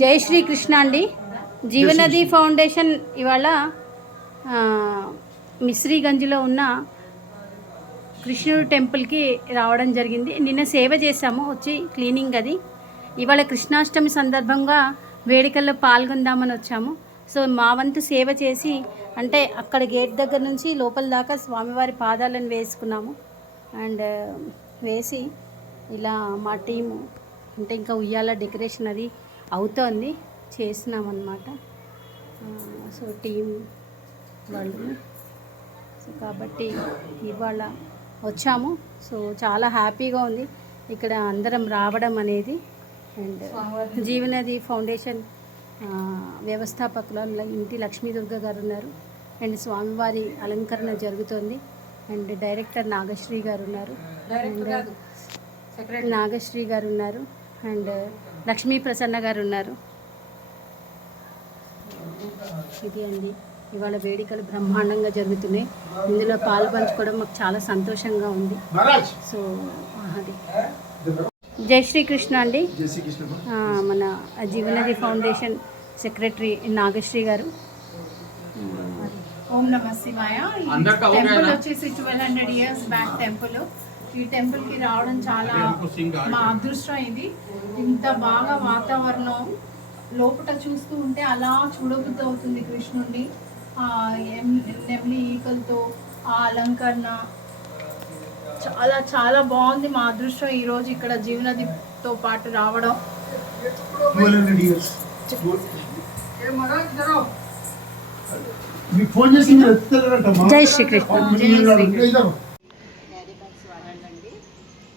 జై శ్రీ కృష్ణ అండి. జీవనది ఫౌండేషన్ ఇవాళ మిశ్రీగంజ్లో ఉన్న కృష్ణుడు టెంపుల్కి రావడం జరిగింది. నిన్న సేవ చేశాము వచ్చి క్లీనింగ్ అది. ఇవాళ కృష్ణాష్టమి సందర్భంగా వేడుకల్లో పాల్గొందామని వచ్చాము. సో మా వంతు సేవ చేసి అంటే అక్కడ గేట్ దగ్గర నుంచి లోపల దాకా స్వామివారి పాదాలను వేసుకున్నాము. అండ్ వేసి ఇలా మా టీము అంటే ఇంకా ఉయ్యాల డెకరేషన్ అది అవుతోంది, చేసినాం అన్నమాట. సో టీం వాళ్ళు సో కాబట్టి ఇవాళ వచ్చాము. సో చాలా హ్యాపీగా ఉంది ఇక్కడ అందరం రావడం అనేది. అండ్ జీవనది ఫౌండేషన్ వ్యవస్థాపకులు ఇంటి లక్ష్మీదుర్గ గారు ఉన్నారు. అండ్ స్వామివారి అలంకరణ జరుగుతుంది. అండ్ డైరెక్టర్ నాగశ్రీ గారు ఉన్నారు. నాగశ్రీ గారు ఉన్నారు. అండ్ లక్ష్మీ ప్రసన్న గారు ఉన్నారు. ఇది అండి ఇవాళ వేడుకలు బ్రహ్మాండంగా జరుగుతున్నాయి. ఇందులో పాలు పంచుకోవడం మాకు చాలా సంతోషంగా ఉంది. సో అది జై శ్రీకృష్ణ అండి. మన జీవనది ఫౌండేషన్ సెక్రటరీ నాగశ్రీ గారు. ఓం నమ శివాయ. టెంపుల్ వచ్చేసి 1200 years బ్యాక్ టెంపుల్. ఈ టెంపుల్కి రావడం చాలా మా అదృష్టం. ఇది ఇంత బాగా వాతావరణం లోపల చూస్తూ ఉంటే అలా చూడబుద్ధి అవుతుంది కృష్ణుడిని. నెమలి ఈకలతో ఆ అలంకరణ చాలా చాలా బాగుంది. మా అదృష్టం ఈరోజు ఇక్కడ జీవనదితో పాటు రావడం. జై శ్రీకృష్ణ.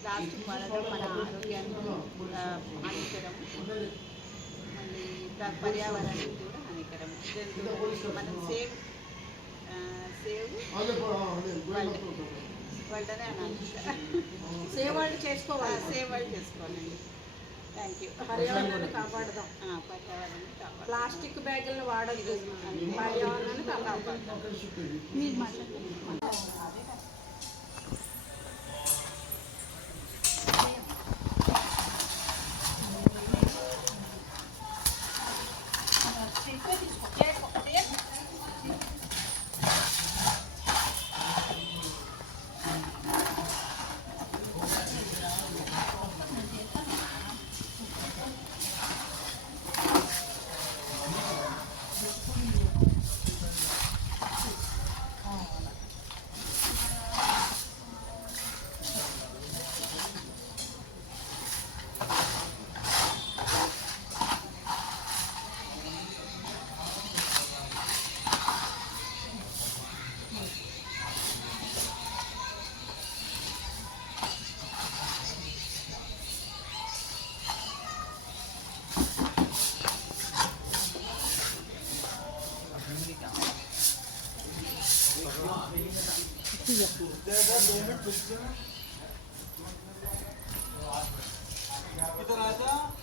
ప్లాస్టిక్ వాడడం మన ఆరోగ్యానికి హానికరం, మళ్ళీ పర్యావరణానికి కూడా హానికరం. మనం సేవ్ వరల్డ్ అని అనాలి. సేవ్ వరల్డ్ చేసుకోవాలండి. Thank you. పర్యావరణాన్ని కాపాడదాం. పర్యావరణాన్ని కాపాడదాం. ప్లాస్టిక్ బ్యాగులను వాడద్దు. పర్యావరణాన్ని కాపాడదాం. మీరు మాట్లాడండి. इधर आजा।